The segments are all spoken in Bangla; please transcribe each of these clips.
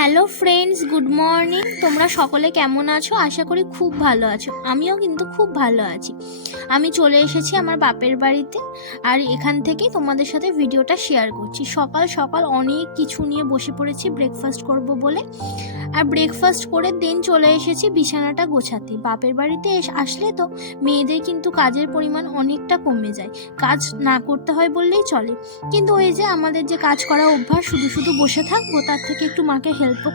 হ্যালো ফ্রেন্ডস গুড মর্নিং তোমরা সকলে কেমন আছো? আশা করি খুব ভালো আছো। আমিও কিন্তু খুব ভালো আছি। আমি চলে এসেছি আমার বাপের বাড়িতে আর এখান থেকে তোমাদের সাথে ভিডিওটা শেয়ার করছি। সকাল সকাল অনেক কিছু নিয়ে বসে পড়েছি ব্রেকফাস্ট করব বলে। আর ব্রেকফাস্ট করে দিন চলে এসেছি বিছানাটা গোছাতে। বাপের বাড়িতে আসলে তো মেয়েদের কিন্তু কাজের পরিমাণ অনেকটা কমে যায়। কাজ না করতে হয় বললেই চলে। কিন্তু ওই যে আমাদের যে কাজ করা অভ্যাস, শুধু শুধু বসে থাকব, তার থেকে একটু মাকে হেল্পও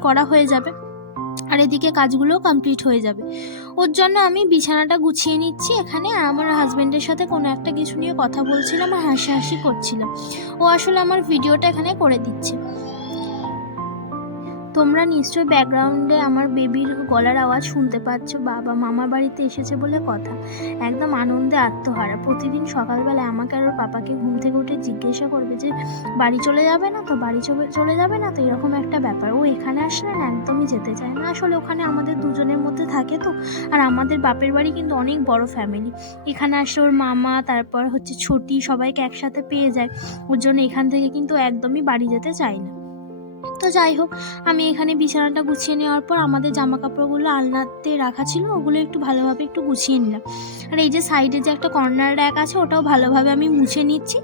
করা হয়ে যাবে। আর এদিকে কাজগুলো কমপ্লিট হয়ে যাবে। ওর জন্য আমি বিছানাটা গুছিয়ে নিচ্ছি এখানে। আমার হাজব্যান্ডের সাথে কোনো একটা কিছু নিয়ে কথা বলছিলাম আর হাসি করছিলাম। ও আসলে আমার ভিডিওটা এখানে করে দিচ্ছে। তোমরা নিশ্চয়ই ব্যাকগ্রাউন্ডে আমার বেবির গলার আওয়াজ শুনতে পাচ্ছ। বাবা মামার বাড়িতে এসেছে বলে কথা। একদম আনন্দে আত্মহারা। প্রতিদিন সকালবেলা আমাকে আর ওর পাপাকে ঘুম থেকে উঠে জিজ্ঞাসা করবে যে, বাড়ি চলে যাবে না তো? বাড়ি চলে- যাবে না তো? এরকম একটা ব্যাপার। ও এখানে আসলে না একদমই যেতে চায় না। আসলে ওখানে আমাদের দুজনের মধ্যে থাকে তো। আর আমাদের বাপের বাড়ি কিন্তু অনেক বড় ফ্যামিলি এখানে আসলে ওর মামা, তারপর হচ্ছে ছুটি সবাইকে একসাথে পেয়ে যায়। ওর জন্য এখান থেকে কিন্তু একদমই বাড়ি যেতে চায় না। তো যাই হোক, আমি এখানে বিছানাটা গুছিয়ে নেওয়ার পর আমাদের জামা কাপড়গুলো আলনাতে রাখা ছিল, ওগুলো একটু ভালোভাবে একটু গুছিয়ে নিলাম। আর এই যে সাইডে যে একটা কর্নার র্যাক আছে, ওটাও ভালোভাবে আমি মুছে নিচ্ছি।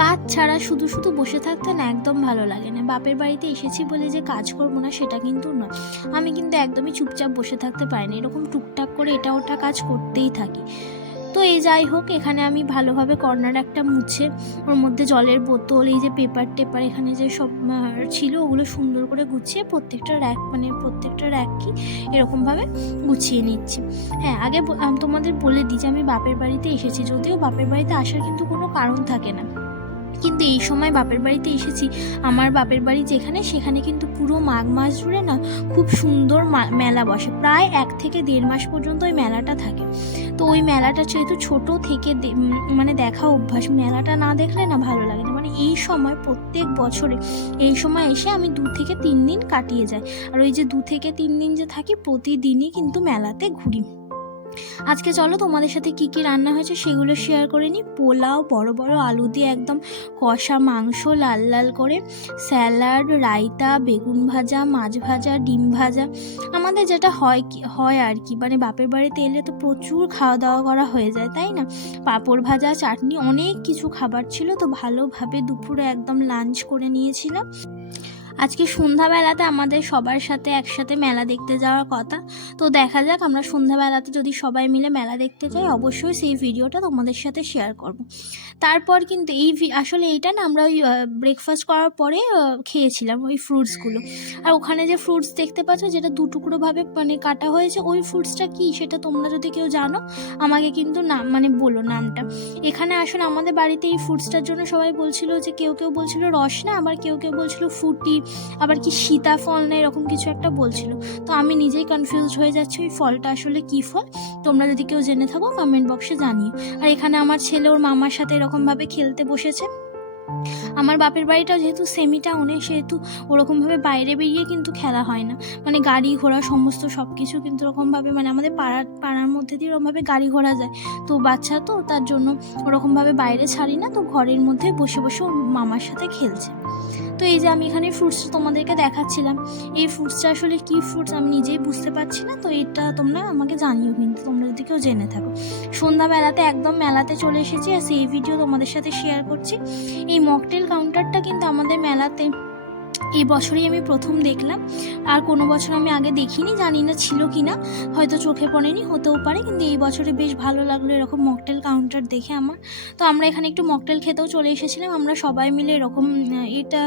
কাজ ছাড়া শুধু শুধু বসে থাকতে না, একদম ভালো লাগে না। বাপের বাড়িতে এসেছি বলে যে কাজ করব না, সেটা কিন্তু নয়। আমি কিন্তু একদমই চুপচাপ বসে থাকতে পারি না, এরকম টুকটাক করে এটা ওটা কাজ করতেই থাকি। তো এই যাই হোক, এখানে আমি ভালোভাবে কর্নার একটা মুছে, ওর মধ্যে জলের বোতল, এই যে পেপার টেপার এখানে যে সব ছিল, ওগুলো সুন্দর করে গুছিয়ে প্রত্যেকটা র্যাক মানে প্রত্যেকটা র্যাকই এরকমভাবে গুছিয়ে নিচ্ছি। হ্যাঁ আগে তোমাদের বলে দিই যে আমি বাপের বাড়িতে এসেছি, যদিও বাপের বাড়িতে আসার কিন্তু কোনো কারণ থাকে না। কিন্তু এই সময় বাপের বাড়িতে এসেছি। আমার বাপের বাড়ি যেখানে, সেখানে কিন্তু পুরো মাঘ মাস জুড়ে না খুব সুন্দর মেলা বসে। প্রায় এক থেকে দেড় মাস পর্যন্ত ওই মেলাটা থাকে। তো ওই মেলাটা যেহেতু ছোট থেকে মানে দেখা অভ্যাস, মেলাটা না দেখলে না ভালো লাগে না। মানে এই সময় প্রত্যেক বছরে, এই সময় এসে আমি দু থেকে তিন দিন কাটিয়ে যাই। আর ওই যে দু থেকে তিন দিন যে থাকি, প্রতিদিনই কিন্তু মেলাতে ঘুরি। আজকে চলো তোমাদের সাথে কি কি রান্না হয়েছে সেগুলো শেয়ার করে নিই। পোলাও, বড় বড় আলু দিয়ে একদম কষা মাংস লাল লাল করে, স্যালাড, রায়তা, বেগুন ভাজা, মাছ ভাজা, ডিম ভাজা। আমাদের যেটা হয় কি, হয় আর কি মানে বাপের বাড়িতে এলে তো প্রচুর খাওয়া দাওয়া করা হয়ে যায়, তাই না? পাঁপড় ভাজা, চাটনি, অনেক কিছু খাবার ছিল, তো ভালোভাবে দুপুরে একদম লাঞ্চ করে নিয়েছিলাম। আজকে সন্ধ্যাবেলাতে আমাদের সবার সাথে একসাথে মেলা দেখতে যাওয়ার কথা। তো দেখা যাক, আমরা সন্ধ্যাবেলাতে যদি সবাই মিলে মেলা দেখতে যাই, অবশ্যই সেই ভিডিওটা তোমাদের সাথে শেয়ার করব। তারপর কিন্তু এই আসলে এইটা না আমরা ওই ব্রেকফাস্ট করার পরে খেয়েছিলাম ওই ফ্রুটসগুলো আর ওখানে যে ফ্রুটস দেখতে পাচ্ছ, যেটা দু টুকরোভাবে মানে কাটা হয়েছে, ওই ফ্রুটসটা কি? সেটা তোমরা যদি কেউ জানো, আমাকে কিন্তু নাম মানে বলো নামটা। এখানে আসলে আমাদের বাড়িতে এই ফ্রুটসটার জন্য সবাই বলছিল যে, কেউ কেউ বলছিল রস না, আবার কেউ কেউ বলছিল ফুটি আবার কি সীতাফল না এরকম কিছু একটা বলছিল। তো আমি নিজেই কনফিউজ হয়ে যাচ্ছি ওই ফলটা আসলে কী ফল? তোমরা যদি কেউ জেনে থাকো কমেন্ট বক্সে জানিও। আর এখানে আমার ছেলে ওর মামার সাথে এরকমভাবে খেলতে বসেছে। আমার বাপের বাড়িটাও যেহেতু সেমি টাউনে সেহেতু ওরকমভাবে বাইরে বেরিয়ে কিন্তু খেলা হয় না। মানে গাড়ি ঘোড়া সমস্ত সব কিছু কিন্তু ওরকমভাবে মানে আমাদের পাড়ার পাড়ার মধ্যে দিয়ে ওরকমভাবে গাড়ি ঘোড়া যায়। তো বাচ্চা তো, তার জন্য ওরকমভাবে বাইরে ছাড়ি না, তো ঘরের মধ্যে বসে বসে ওর মামার সাথে খেলছে। তো এই যে আমি এখানে ফ্রুটস তোমাদেরকে দেখাচ্ছিলাম, এই ফ্রুটসটা আসলে কী ফ্রুটস আমি নিজেই বুঝতে পারছি না, তো এটা তোমরা আমাকে জানিও কিন্তু, তোমরা যদি কেউ জেনে থাকো। সন্ধ্যাবেলাতে একদম মেলাতে চলে এসেছি, আর সেই ভিডিও তোমাদের সাথে শেয়ার করছি। এই মকটেল কাউন্টারটা কিন্তু আমাদের মেলাতে এই বছরই আমি প্রথম দেখলাম। আর কোনো বছর আমি আগে দেখিনি, জানি না ছিল কি না হয়তো চোখে পড়েনি, হতেও পারে। কিন্তু এই বছরে বেশ ভালো লাগল এরকম মকটেল কাউন্টার দেখে আমার। তো আমরা এখানে একটু মকটেল খেতেও চলে এসেছিলাম। আমরা সবাই মিলে এরকম এটা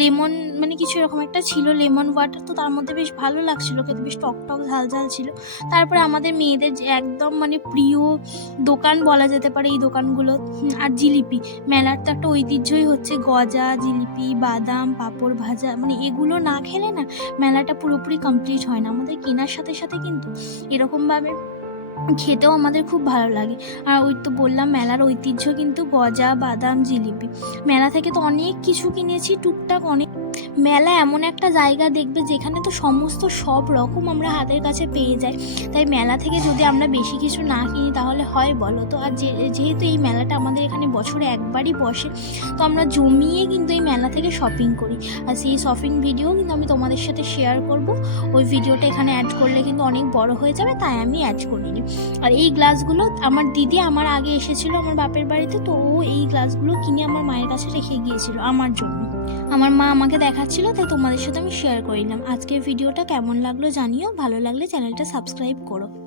লেমন মানে কিছু এরকম একটা ছিল লেমন ওয়াটার তো তার মধ্যে বেশ ভালো লাগছিল খেতে, বেশ টক টক, ঝাল ঝাল ছিল। তারপরে আমাদের মেয়েদের একদম মানে প্রিয় দোকান বলা যেতে পারে এই দোকানগুলো আর জিলিপি। মেলার তো একটা ঐতিহ্যই হচ্ছে, গজা, জিলিপি, বাদাম পাঁপড় ভাজা মানে এগুলো না খেলে না মেলাটা পুরোপুরি কমপ্লিট হয় না। আমাদের কেনার সাথে সাথে কিন্তু এরকমভাবে খেতেও আমাদের খুব ভালো লাগে। আর ওই তো বললাম, মেলার ঐতিহ্য কিন্তু গজা, বাদাম, জিলিপি। মেলা থেকে তো অনেক কিছু কিনেছি, টুকটাক অনেক মেলা এমন একটা জায়গা দেখবে যেখানে তো সমস্ত সব রকম আমরা হাতের কাছে পেয়ে যাই। তাই মেলা থেকে যদি আমরা বেশি কিছু না কিনি তাহলে হয় বলো তো? আর যেহেতু এই মেলাটা আমাদের এখানে বছরে একবারই বসে, তো আমরা জমিয়ে কিন্তু এই মেলা থেকে শপিং করি। আর সেই শপিং ভিডিও কিন্তু আমি তোমাদের সাথে শেয়ার করব। ওই ভিডিওটা এখানে অ্যাড করলে কিন্তু অনেক বড় হয়ে যাবে, তাই আমি অ্যাড করিনি। আর এই গ্লাসগুলো আমার দিদি আমার আগে এসেছিল আমার বাপের বাড়িতে, তো ও এই গ্লাসগুলো কিনে আমার মায়ের কাছে রেখে গিয়েছিল আমার জন্য। আমার মা আমাকে দেখাচ্ছিল, তাই তোমাদের সাথে আমি শেয়ার করে নিলাম। আজকের ভিডিওটা কেমন লাগল জানিও, ভালো লাগলে চ্যানেলটা সাবস্ক্রাইব করো।